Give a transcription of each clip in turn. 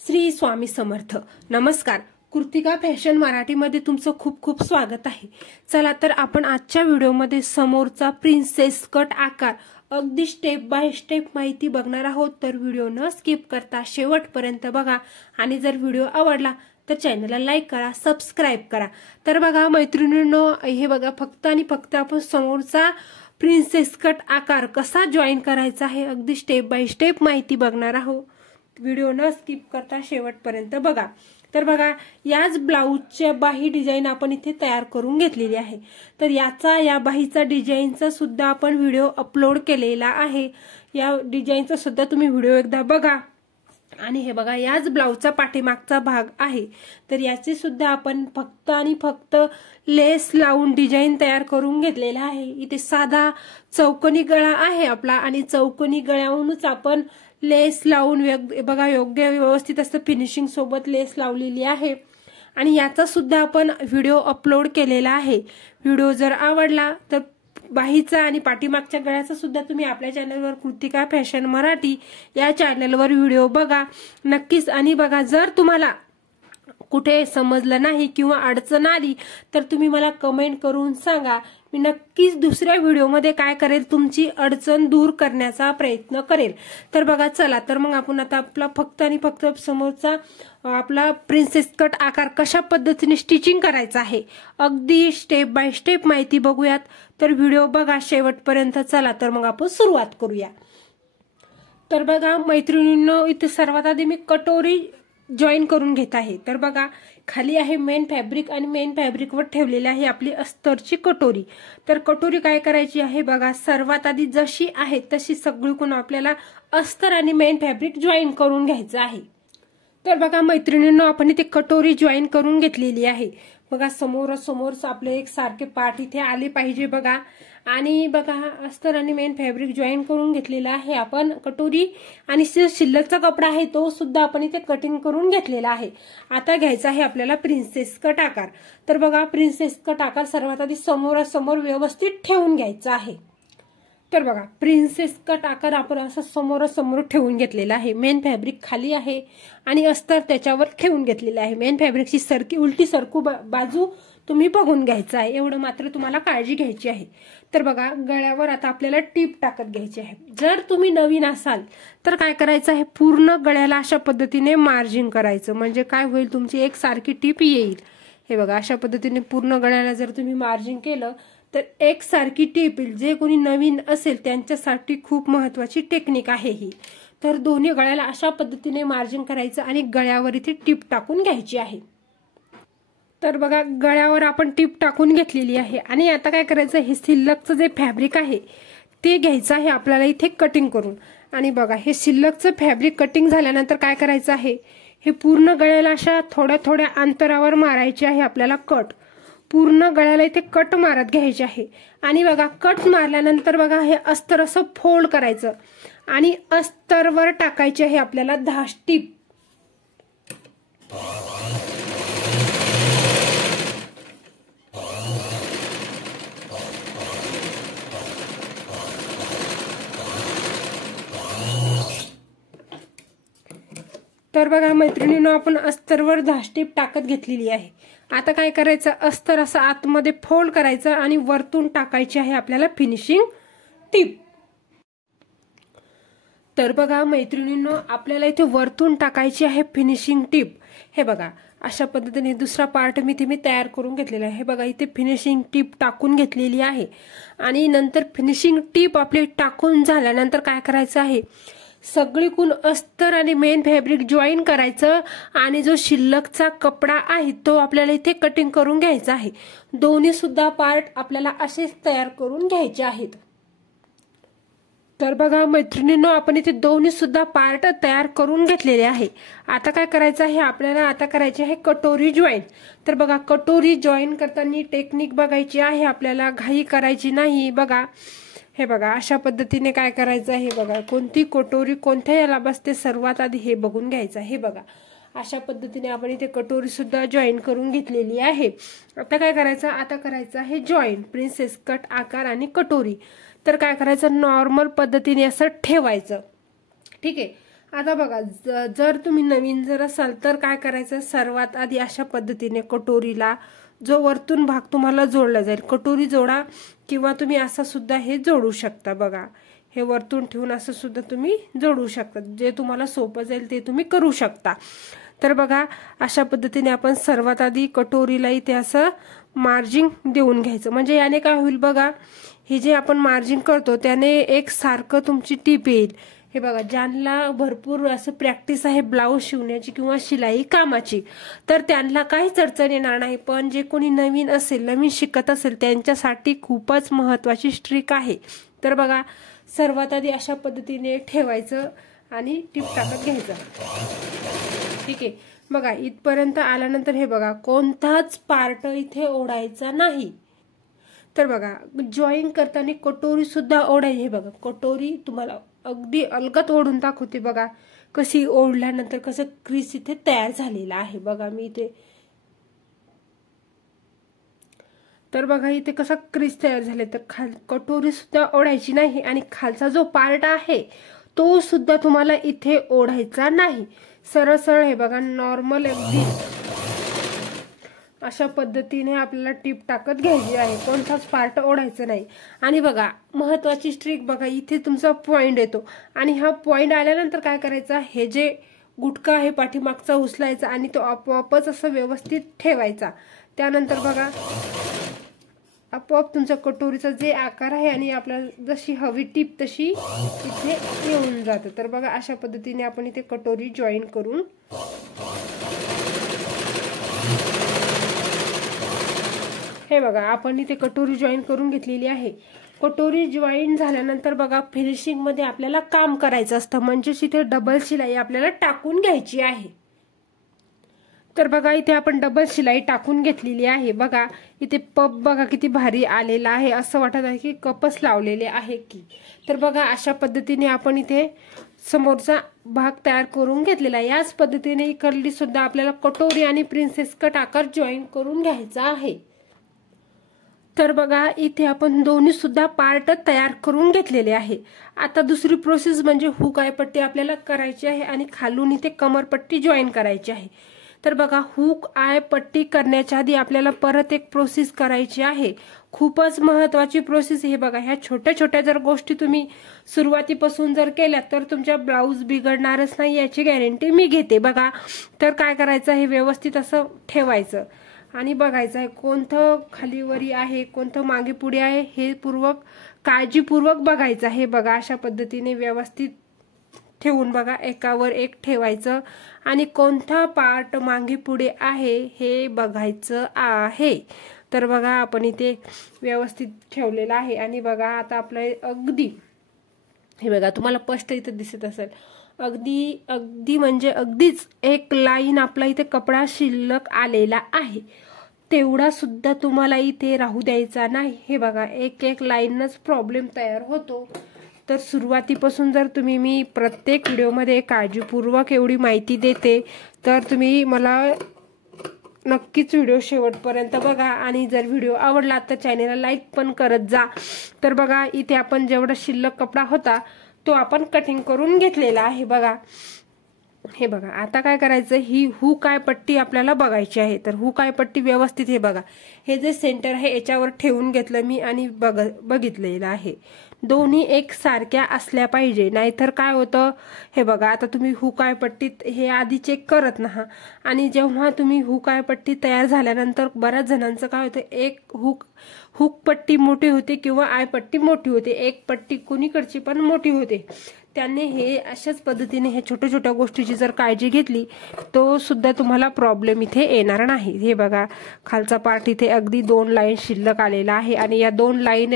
श्री स्वामी समर्थ. नमस्कार. कृतिका फॅशन मराठीमध्ये तुमचं खूप खूप स्वागत आहे. चला तर आपण आजच्या व्हिडिओमध्ये समोरचा प्रिन्सेस कट आकार अगदी स्टेप बाय स्टेप माहिती बघणार आहोत. तर व्हिडिओ न स्किप करता शेवटपर्यंत बघा आणि जर व्हिडिओ आवडला तर चॅनलला लाईक करा, सबस्क्राइब करा. तर बघा मैत्रिणींनो, हे बघा फक्त आणि फक्त आपण समोरचा प्रिन्सेस कट आकार कसा जॉईन करायचा आहे अगदी स्टेप बाय स्टेप माहिती बघणार आहोत. व्हिडिओ न स्किप करता शेवटपर्यंत बघा. तर बघा, याच ब्लाऊजच्या बाही डिझाईन आपण इथे तयार करून घेतलेली आहे. तर या बाहीचा डिझाईनचा सुद्धा आपण व्हिडिओ अपलोड केलेला आहे. या डिझाईनचा सुद्धा तुम्ही व्हिडिओ एकदा बघा. आणि हे बघा, याच ब्लाऊजचा पाठीमागचा भाग आहे. तर याचे सुद्धा आपण फक्त आणि फक्त लेस लावून डिझाईन तयार करून घेतलेला आहे. इथे साधा चौकोनी गळा आहे आपला आणि चौकोनी गळ्यावरूनच आपण लेस लावून बघा योग्य व्यवस्थित असं फिनिशिंग सोबत लेस लावलेली आहे. आणि याचा सुद्धा आपण व्हिडिओ अपलोड केलेला आहे. व्हिडिओ जर आवडला तर बाहीचा आणि पाठीमागच्या गळ्याचा सुद्धा तुम्ही आपल्या चॅनलवर कृतिका फॅशन मराठी या चॅनलवर व्हिडिओ बघा नक्कीच. आणि बघा, जर तुम्हाला कुठे समजलं नाही किंवा अडचण आली तर तुम्ही मला कमेंट करून सांगा. मी नक्कीच दुसऱ्या व्हिडिओमध्ये काय करेल, तुमची अडचण दूर करण्याचा प्रयत्न करेल. तर बघा, चला तर मग आपण आता आपला फक्त आणि फक्त समोरचा आपला प्रिन्सेस कट आकार कशा पद्धतीने स्टिचिंग करायचा आहे अगदी स्टेप बाय स्टेप माहिती बघूयात. तर व्हिडिओ बघा शेवटपर्यंत. चला तर मग आपण सुरुवात करूया. तर बघा मैत्रिणींनो, इथे सर्वात आधी मी कटोरी जॉईन करून घेत आहे. तर बघा, खाली आहे मेन फॅब्रिक आणि मेन फॅब्रिकवर ठेवलेली आहे आपली अस्तरची कटोरी. तर कटोरी काय करायची आहे बघा, सर्वात आधी जशी आहे तशी सगळीकडून आपल्याला अस्तर आणि मेन फॅब्रिक जॉईन करून घ्यायचं आहे. तर बघा मैत्रिणींनो, आपण इथे कटोरी जॉईन करून घेतलेली आहे. बघा, समोर आपले एक सारखे पार्ट इथे आले पाहिजे बघा. आणि बघा, अस्तर आणि मेन फॅब्रिक जॉईन करून घेतलेला आहे आपण कटोरी. आणि शिल्लकचा कपडा आहे तो सुद्धा आपण इथे कटिंग करून घेतलेला आहे. आता घ्यायचा आहे आपल्याला प्रिन्सेस कट आकार. तर बघा, प्रिन्सेस कट आकार सर्वात आधी समोरासमोर व्यवस्थित ठेवून घ्यायचा आहे. तर बघा, प्रिन्सेस कट आकार आपण असं समोरासमोर ठेवून घेतलेला आहे. मेन फॅब्रिक खाली आहे आणि अस्तर त्याच्यावर ठेवून घेतलेलं आहे. मेन फॅब्रिकची उलटी सरकू बाजू तुम्ही बघून घ्यायचं आहे, एवढं मात्र तुम्हाला काळजी घ्यायची आहे. तर बघा, गळ्यावर आता आपल्याला टीप टाकत घ्यायची आहे. जर तुम्ही नवीन असाल तर काय करायचं आहे, पूर्ण गळ्याला अशा पद्धतीने मार्जिंग करायचं. म्हणजे काय होईल, तुमची एक सारखी टीप येईल. हे बघा, अशा पद्धतीने पूर्ण गळ्याला जर तुम्ही मार्जिंग केलं तर एक सारखी टीप येईल. जे कोणी नवीन असेल त्यांच्यासाठी खूप महत्वाची टेक्निक आहे ही. तर दोन्ही गळ्याला अशा पद्धतीने मार्जिंग करायचं आणि गळ्यावर इथे टीप टाकून घ्यायची आहे. तर बघा, गळ्यावर आपण टीप टाकून घेतलेली आहे. आणि आता काय करायचं, हे शिल्लकचं जे फॅब्रिक आहे ते घ्यायचं आहे आपल्याला इथे कटिंग करून. आणि बघा, हे शिल्लकचं फॅब्रिक कटिंग झाल्यानंतर काय करायचं आहे, हे पूर्ण गळ्याला अशा थोड्या थोड्या अंतरावर मारायचे आहे आपल्याला कट. पूर्ण गळ्याला इथे कट मारत घ्यायचे आहे. आणि बघा, कट मारल्यानंतर बघा, हे अस्तर असं फोल्ड करायचं आणि अस्तरवर टाकायचे आहे आपल्याला 10 टीप. तर बघा मैत्रिणींनो, आपण अस्तरवर 10 टीप टाकत घेतलेली आहे. आता काय करायचं, अस्तर असं आतमध्ये फोल्ड करायचं आणि वरतून टाकायची आहे आपल्याला फिनिशिंग टीप. तर बघा मैत्रिणींनो, आपल्याला इथे वरतून टाकायची आहे फिनिशिंग टीप. हे बघा, अशा पद्धतीने दुसरा पार्ट मी तयार करून घेतलेला आहे. हे बघा, इथे फिनिशिंग टीप टाकून घेतलेली आहे. आणि नंतर फिनिशिंग टीप आपली टाकून झाल्यानंतर काय करायचं आहे, सगळीकडून अस्तर आणि मेन फॅब्रिक जॉईन करायचं. आणि जो शिल्लकचा कपडा आहे तो आपल्याला इथे कटिंग करून घ्यायचा आहे. दोन्ही सुद्धा पार्ट आपल्याला असेच तयार करून घ्यायचे आहेत. तर बघा मैत्रिणींनो, आपण इथे दोन्ही सुद्धा पार्ट तयार करून घेतलेले आहे. आता काय करायचं आहे आपल्याला, आता करायची आहे कटोरी जॉईन. तर बघा, कटोरी जॉईन करताना टेक्निक बघायची आहे आपल्याला, घाई करायची नाही. बघा, हे बघा, अशा पद्धतीने काय करायचं आहे बघा, कोणती कटोरी कोणत्या याला बसते सर्वात आधी हे बघून घ्यायचं. हे बघा, अशा पद्धतीने आपण इथे कटोरी सुद्धा जॉईन करून घेतलेली आहे. आता काय करायचं, आता करायचं आहे जॉईन प्रिन्सेस कट आकार आणि कटोरी. तर काय करायचं, नॉर्मल पद्धतीने असं ठेवायचं. ठीक आहे. आता बघा, जर तुम्ही नवीन जर असाल तर काय करायचं, सर्वात आधी अशा पद्धतीने कटोरीला जो वरतून भाग तुम्हाला जोडला जाईल, कटोरी जोडा किंवा तुम्ही असं सुद्धा हे जोडू शकता। बघा, हे वरतून ठेवून असं सुद्धा तुम्ही जोडू शकता, जे तुम्हाला सोपं जाईल ते तुम्ही करू शकता। तर बघा, अशा पद्धतीने आपण सर्वात आधी कटोरीला इथे असं मार्जिंग देऊन घ्यायचं, म्हणजे याने काय होईल बघा, हे जे आपण मार्जिंग करतो त्याने एक सारखं तुमची टीप येईल। हे बघा, ज्यांना भरपूर असं प्रॅक्टिस आहे ब्लाऊज शिवण्याची किंवा शिलाई कामाची, तर त्यांना काहीच अडचण येणार नाही। पण जे कोणी नवीन असेल, नवीन शिकत असेल, त्यांच्यासाठी खूपच महत्वाची ट्रिक आहे। तर बघा, सर्वात आधी अशा पद्धतीने ठेवायचं आणि टीप टाकत घ्यायचं, ठीक आहे। बघा, इथपर्यंत आल्यानंतर हे बघा, कोणताच पार्ट इथे ओढायचा नाही। तर बघा, जॉईन करताना कटोरी सुद्धा ओढायची। हे बघा, कटोरी तुम्हाला अगदी अलगद ओढून दाखवते, बघा कशी ओढल्यानंतर कसं क्रीस इथे तयार झालेला आहे। बघा मी इथे, तर बघा इथे कसा क्रीस तयार झाले, तर कटोरी सुद्धा ओढायची नाही आणि खालचा जो पार्ट आहे तो सुद्धा तुम्हाला इथे ओढायचा नाही। सरळ सरळ हे बघा, नॉर्मल अगदी अशा पद्धतीने आपल्याला टीप टाकत घ्यायची आहे, कोणताच पार्ट ओढायचं नाही। आणि बघा, महत्वाची ट्रिक बघा, इथे तुमचा पॉइंट येतो आणि हा पॉइंट आल्यानंतर काय करायचा, हे जे गुटका आहे पाठीमागचा उचलायचा आणि तो आपोआपच असं व्यवस्थित ठेवायचा। त्यानंतर बघा, आपोआप तुमच्या कटोरीचा जे आकार आहे आणि आपल्याला जशी हवी टीप तशी इथे येऊन जातं। तर बघा, अशा पद्धतीने आपण इथे कटोरी जॉईन करून, हे बघा, आपण इथे कटोरी जॉईन करून घेतलेली आहे। कटोरी जॉईन झाल्यानंतर बघा, फिनिशिंग मध्ये आपल्याला काम करायचं असतं, म्हणजे इथे डबल शिलाई आपल्याला टाकून घ्यायची आहे। तर बघा, इथे आपण डबल शिलाई टाकून घेतलेली आहे। बघा, इथे पप बघा किती भारी आलेला आहे, असं वाटत आहे की कपच लावलेले आहे की। तर बघा, अशा पद्धतीने आपण इथे समोरचा भाग तयार करून घेतलेला आहे। याच पद्धतीने इकडली सुद्धा आपल्याला कटोरी आणि प्रिन्सेस कट आकार जॉईन करून घ्यायचा आहे। तर बघा, इथे आपण दोन्ही सुद्धा पार्ट तयार करून घेतलेले आहे। आता दुसरी प्रोसेस म्हणजे हुक आय पट्टी आपल्याला करायची आहे आणि खालून इथे कमरपट्टी जॉईन करायची आहे। तर बघा, हुक आय पट्टी करण्याच्या आधी आपल्याला परत एक प्रोसेस करायची आहे, खूपच महत्वाची प्रोसेस। हे बघा, ह्या छोट्या छोट्या जर गोष्टी तुम्ही सुरुवातीपासून जर केल्या तर तुमच्या ब्लाऊज बिघडणारच नाही, याची गॅरंटी मी घेते। बघा, तर काय करायचं, हे व्यवस्थित असं ठेवायचं आणि बघायचं आहे कोणतं खालीवरी आहे, कोणतं मागे पुढे आहे, हे काळजीपूर्वक बघायचं आहे। बघा, अशा पद्धतीने व्यवस्थित ठेवून बघा, एकावर एक ठेवायचं आणि कोणता पार्ट मागे पुढे आहे हे बघायचं आहे। तर बघा, आपण इथे व्यवस्थित ठेवलेलं आहे आणि बघा, आता आपलं अगदी, हे बघा तुम्हाला स्पष्ट इथे दिसत असेल, अगदी अगदी म्हणजे अगदीच एक लाईन आपला इथे कपडा शिल्लक आलेला आहे, तेवढा सुद्धा तुम्हाला इथे राहू द्यायचा नाही। हे बघा, एक एक लाईनच प्रॉब्लेम तयार होतो। तर सुरुवातीपासून जर तुम्ही, मी प्रत्येक व्हिडिओमध्ये काळजीपूर्वक एवढी माहिती देते, तर तुम्ही मला नक्कीच व्हिडिओ शेवटपर्यंत बघा आणि जर व्हिडिओ आवडला तर चॅनेलला लाईक पण करत जा। तर बघा, इथे आपण जेवढा शिल्लक कपडा होता तो आपण कटिंग करून घेतलेला आहे। बघा, हे बघा, आता काय करायचं, ही हुक आय पट्टी आपल्याला बघायची आहे। तर हुक आय पट्टी व्यवस्थित, हे बघा, हे जे सेंटर आहे याच्यावर ठेवून घेतलं मी आणि बघितलेलं आहे, दोन्ही एक सारख्या असल्या पाहिजे, नाहीतर काय होतं, हे बघा, आता तुम्ही हुक आय पट्टीत हे आधी चेक करत ना, आणि जेव्हा तुम्ही हुक आय पट्टी तयार झाल्यानंतर बऱ्याच जणांचं काय होतं, एक हुक पट्टी मोठी होते किंवा आय पट्टी मोठी होते, एक पट्टी कोणीकडची पण मोठी होते। त्यांनी हे अशाच पद्धतीने हे छोट्या छोट्या गोष्टीची जर काळजी घेतली तो सुद्धा तुम्हाला प्रॉब्लेम इथे येणार नाही। हे बघा, खालचा पार्ट इथे अगदी 2 लाईन शिल्लक आलेला आहे आणि या 2 लाईन,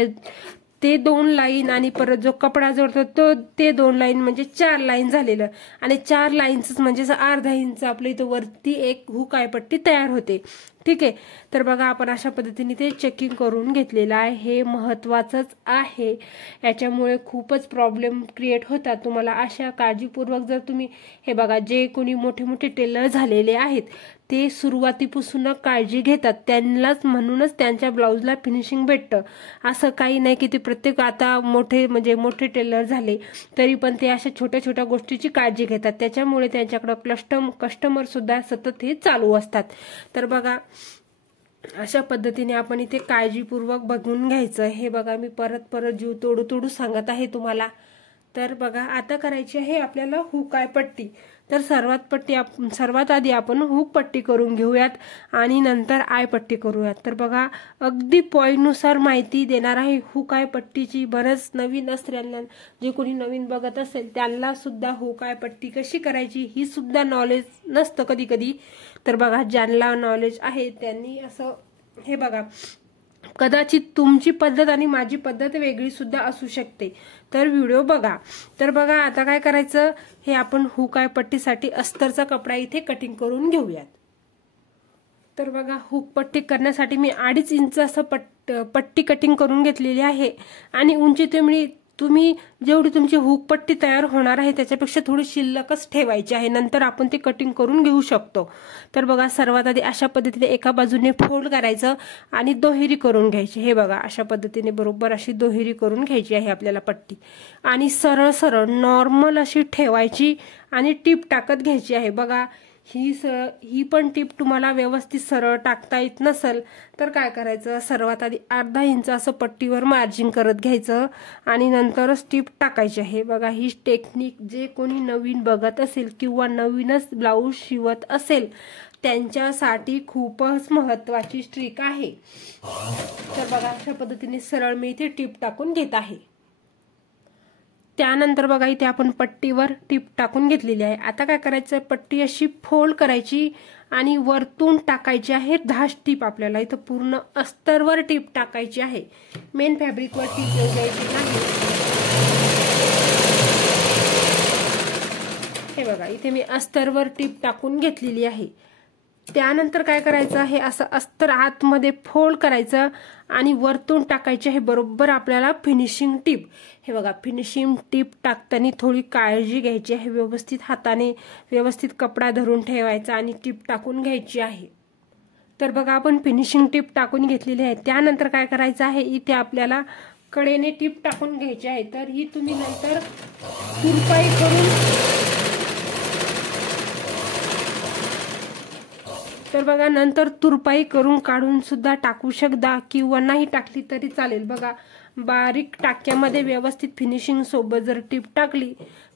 ते 2 लाईन आणि परत जो कपडा जोडतो तो ते 2 लाईन म्हणजे 4 लाईन झालेलं, आणि 4 लाईनच म्हणजे अर्धा इंच आपल्या इथं वरती एक हुक आय पट्टी तयार होते। ठीक आहे। तर बघा आपण अशा पद्धतीने ते चेकिंग करून घेतलेलं आहे, हे महत्त्वाचंच आहे। याच्यामुळे खूपच प्रॉब्लेम क्रिएट होतात तुम्हाला। अशा काळजीपूर्वक जर तुम्ही हे बघा, जे कोणी मोठे मोठे टेलर झालेले आहेत ते सुरुवातीपासून काळजी घेतात, त्यांनाच म्हणूनच त्यांच्या ब्लाऊजला फिनिशिंग भेटतं। असं काही नाही की ते प्रत्येक आता मोठे टेलर झाले तरी पण ते अशा छोट्या छोट्या गोष्टीची काळजी घेतात, त्याच्यामुळे त्यांच्याकडे कस्टमर सुद्धा सतत हे चालू असतात। तर बघा अशा पद्धतीने आपण इथे काळजीपूर्वक बघून घ्यायचं। हे बघा मी परत जीव तोडू सांगत आहे तुम्हाला। तर बघा आता करायची आहे आपल्याला हुक आय पट्टी। तर सर्वात आधी आपण हुक पट्टी करून घेऊयात आणि नंतर आय पट्टी करूयात। तर बघा अगदी पॉईंटनुसार माहिती देणार आहे हुक आय पट्टीची। बरंच नवीन असलेल्यांना, जे कोणी नवीन बघत असेल त्यांना सुद्धा हुक आय पट्टी कशी करायची ही सुद्धा नॉलेज नसतं कधी कधी। तर बघा ज्यांना नॉलेज आहे त्यांनी असं हे बघा, कदाचित तुमची पद्धत आणि माझी पद्धत वेगळी सुद्धा असू शकते, तर व्हिडिओ बघा। तर बघा आता काय करायचं, हे आपण हुक आय पट्टीसाठी अस्तरचा कपडा इथे कटिंग करून घेऊयात। तर बघा हुक पट्टी करण्यासाठी मी 2.5 इंच असं पट्टी कटिंग करून घेतलेली आहे आणि उंची तुम्ही जेवढी तुमची हुक पट्टी तयार होणार आहे त्याच्यापेक्षा थोडी शिल्लकच ठेवायची आहे, नंतर आपण ते कटिंग करून घेऊ शकतो। तर बघा सर्वात आधी अशा पद्धतीने एका बाजूने फोल्ड करायचं आणि दुहेरी करून घ्यायची। हे बघा अशा पद्धतीने बरोबर अशी दुहेरी करून घ्यायची आहे आपल्याला पट्टी आणि सरळ नॉर्मल अशी ठेवायची आणि टीप टाकत घ्यायची आहे। बघा ही पण टीप तुम्हाला व्यवस्थित सरळ टाकता येत नसेल तर काय करायचं, सर्वात आधी 1/2 इंच असं पट्टीवर मार्जिन करत घ्यायचं आणि नंतरच टीप टाकायची आहे। बघा ही टेक्निक जे कोणी नवीन बघत असेल किंवा नवीनच ब्लाऊज शिवत असेल त्यांच्यासाठी खूपच महत्त्वाची ट्रिक आहे। तर बघा अशा पद्धतीने सरळ मी इथे टीप टाकून घेत आहे। त्यानंतर बघा इथे आपण पट्टीवर टीप टाकून घेतलेली आहे। आता काय करायचं, पट्टी अशी फोल्ड करायची आणि वरतून टाकायची आहे 10 टीप। आपल्याला इथं पूर्ण अस्तरवर टीप टाकायची आहे, मेन फॅब्रिकवर टीप येऊ द्यायची नाही। हे बघा इथे मी अस्तरवर टीप टाकून घेतलेली आहे। त्यानंतर काय करायचं आहे, असं अस्तर आतमध्ये फोल्ड करायचं आणि वरतून टाकायचे आहे बरोबर आपल्याला फिनिशिंग टीप। हे बघा फिनिशिंग टीप टाकताना थोडी काळजी घ्यायची आहे, व्यवस्थित हाताने व्यवस्थित कपडा धरून ठेवायचा आणि टीप टाकून घ्यायची आहे। तर बघा आपण फिनिशिंग टीप टाकून घेतलेली आहे। त्यानंतर काय करायचं आहे, इथे आपल्याला कडेने टीप टाकून घ्यायची आहे। तर ही तुम्ही नंतर तुरपाई करून नंतर तुरपाई करून काढून सुद्धा टाकू शकता किंवा नाही टाकली तरी चालेल। बघा बारीक टाक्यामध्ये व्यवस्थित फिनिशिंग सोबत जर टीप टाकली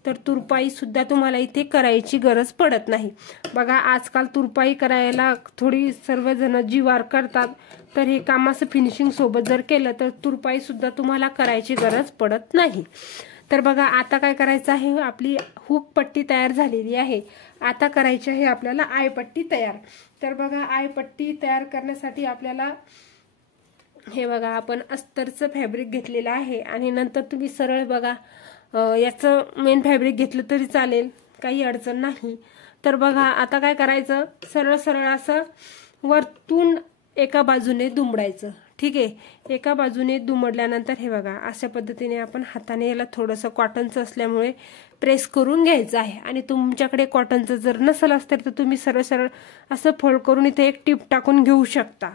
तर तुरपाई सुद्धा तुम्हाला इथे करायची गरज पडत नाही। बघा आजकाल तुरपाई करायला थोडी सर्वजण जीवार करतात, तर हे काम असं फिनिशिंग सोबत जर केलं तर तुरपाई सुद्धा तुम्हाला करायची गरज पडत नाही। तर बघा आता काय करायचं आहे, आपली हुक पट्टी तयार झालेली आहे। आता करायची आहे आपल्याला आय पट्टी तयार। तर बघा आय पट्टी तयार करण्यासाठी आपल्याला हे बघा आपण अस्तरचं फॅब्रिक घेतलेलं आहे आणि नंतर तुम्ही सरळ बघा याचं मेन फॅब्रिक घेतलं तरी चालेल, काही अडचण नाही। तर बघा आता काय करायचं, सरळ असं वरतून एका बाजूने दुमडायचं। ठीक आहे, एका बाजूने दुमडल्यानंतर हे बघा अशा पद्धतीने आपण हाताने याला थोडंसं कॉटनचं असल्यामुळे प्रेस करून घ्यायचं आहे आणि तुमच्याकडे कॉटनचं जर नसेल असतं तर तुम्ही सरळ असं फोल्ड करून इथे एक टीप टाकून घेऊ शकता।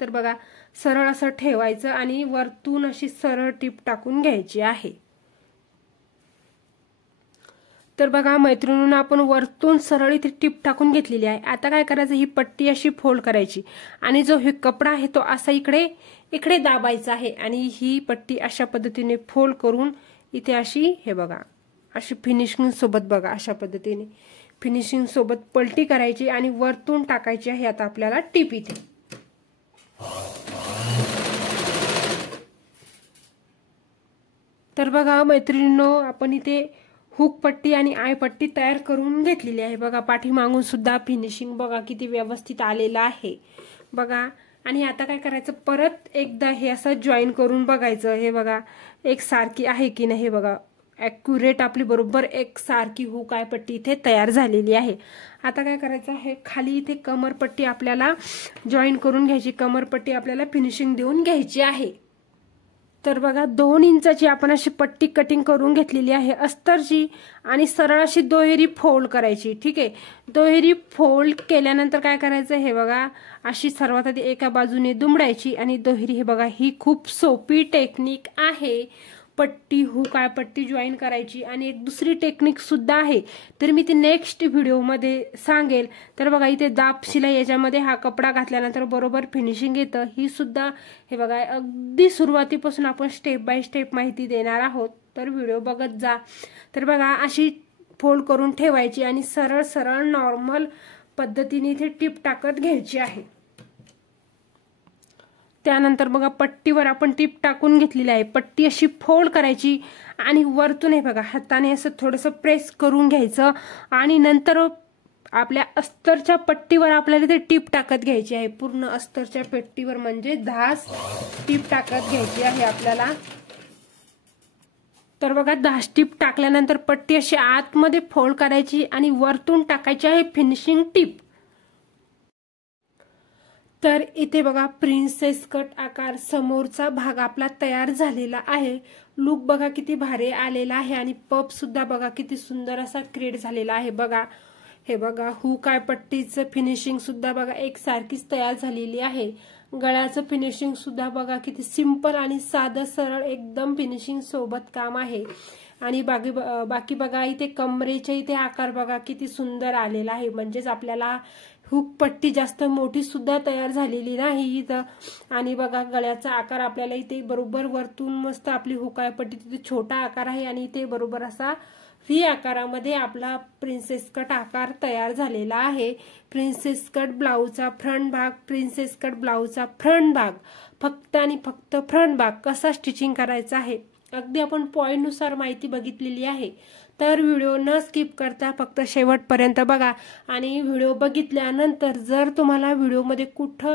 तर बघा सरळ असं ठेवायचं आणि वरतून अशी सरळ टीप टाकून घ्यायची आहे। तर बघा मैत्रिणींनो आपण वरतून सरळ इथे टीप टाकून घेतलेली आहे। आता काय करायचं, ही पट्टी अशी फोल्ड करायची आणि जो हे कपडा आहे तो असा इकडे दाबायचा आहे आणि ही पट्टी अशा पद्धतीने फोल्ड करून इथे अशी हे बघा अशी फिनिशिंग सोबत बघा अशा पद्धतीने फिनिशिंग सोबत पलटी करायची आणि वरतून टाकायची आहे आता आपल्याला टीप इथे। तर बघा मैत्रिणींनो आपण इथे हुक पट्टी आणि आय पट्टी तयार करून घेतलेली आहे। बघा पाठीमागून सुद्धा फिनिशिंग बघा किती व्यवस्थित आलेलं आहे बघा। आणि आता काय करायचं, परत एकदा हे असं जॉईन करून बघायचं। हे बघा एक सारखी आहे की नाही, हे बघा ॲक्युरेट आपली बरोबर एक सारखी हुक आहे पट्टी इथे तयार झालेली आहे। आता काय करायचं आहे, खाली इथे कमरपट्टी आपल्याला जॉईन करून घ्यायची, कमरपट्टी आपल्याला फिनिशिंग देऊन घ्यायची आहे। तर बघा 2 इंचाची आपण अशी पट्टी कटिंग करून घेतलेली आहे अस्तरची आणि सरळ अशी दुहेरी फोल्ड करायची। ठीक आहे, दुहेरी फोल्ड केल्यानंतर काय करायचं हे बघा, अशी सर्वात आधी एका बाजूने दुमडायची आणि दुहेरी, हे बघा ही खूप सोपी टेक्निक आहे पट्टी हुक आहे पट्टी जॉईन करायची। आणि एक दुसरी टेक्निक सुद्धा आहे, तर मी ती नेक्स्ट व्हिडिओमध्ये सांगेल। तर बघा इथे दाब शिलाई, याच्यामध्ये हा कपडा घातल्यानंतर बरोबर फिनिशिंग येतं, ही सुद्धा हे बघा अगदी सुरुवातीपासून आपण स्टेप बाय स्टेप माहिती देणार आहोत, तर व्हिडिओ बघत जा। तर बघा अशी फोल्ड करून ठेवायची आणि सरळ सरळ नॉर्मल पद्धतीने इथे टिप टाकत घ्यायची आहे। त्यानंतर बघा पट्टीवर आपण टिप टाकून घेतलेली आहे, पट्टी अशी फोल्ड करायची आणि वरतून हे बघा हाताने असं थोडंसं प्रेस करून घ्यायचं आणि नंतर आपल्या अस्तरच्या पट्टीवर आपल्याला ते टिप टाकत घ्यायची आहे। पूर्ण अस्तरच्या पट्टीवर म्हणजे 10 टिप टाकत घ्यायची आहे आपल्याला। तर बघा 10 टिप टाकल्यानंतर पट्टी अशी आतमध्ये फोल्ड करायची आणि वरतून टाकायची आहे फिनिशिंग टिप। तर इथे बघा प्रिन्सेस कट आकार समोरचा भाग आपला तयार झालेला आहे। लुक बघा किती भारी आलेला आहे आणि पप सुद्धा बघा किती सुंदर असा क्रिएट झालेला आहे। बघा हे बघा हुक आहे पट्टीचं फिनिशिंग सुद्धा बघा एक सारखीच तयार झालेली आहे। गळ्याचं फिनिशिंग सुद्धा बघा किती सिंपल आणि साधं सरळ एकदम फिनिशिंग सोबत काम आहे। आणि बाकी बघा इथे कमरेच्या इथे आकार बघा किती सुंदर आलेला आहे, म्हणजेच आपल्याला हुक पट्टी जास्त मोठी सुद्धा तयार झालेली नाही इथं। आणि बघा गळ्याचा आकार आपल्याला इथे बरोबर वरतून मस्त आपली हुक आहे पट्टी तिथे छोटा आकार आहे आणि इथे बरोबर असा व्ही आकारामध्ये आपला प्रिन्सेस कट आकार तयार झालेला आहे। प्रिन्सेस कट ब्लाऊजचा फ्रंट भाग, प्रिन्सेस कट ब्लाऊजचा फ्रंट भाग, फक्त आणि फक्त फ्रंट भाग कसा स्टिचिंग करायचा आहे अगदी आपण पॉइंट नुसार माहिती बघितलेली आहे। तर व्हिडिओ न स्किप करता फक्त शेवटपर्यंत बघा आणि व्हिडिओ बघितल्यानंतर जर तुम्हाला व्हिडिओमध्ये कुठं